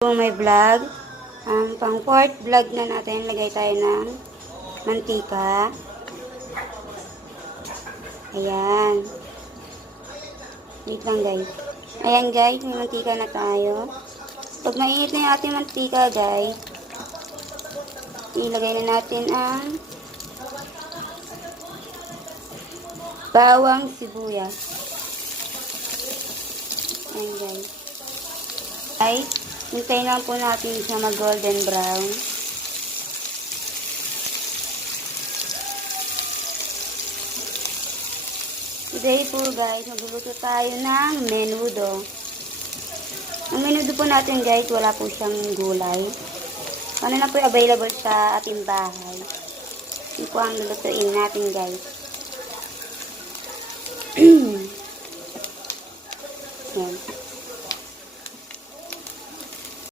Kung may vlog, pang fourth vlog na natin, lagay tayo ng mantika. Ayan. Wait lang guys. Ayan guys, may mantika na tayo. Pag mainit na yung ating mantika guys, ilagay na natin ang bawang sibuyas. Ayan guys. Guys, hintayin lang po natin siya mag golden brown. Today po guys, magluluto tayo ng menudo. Ang menudo po natin guys, wala po siyang gulay. Ano na po yung available sa ating bahay. Ito po ang lulutuin natin guys. Yan.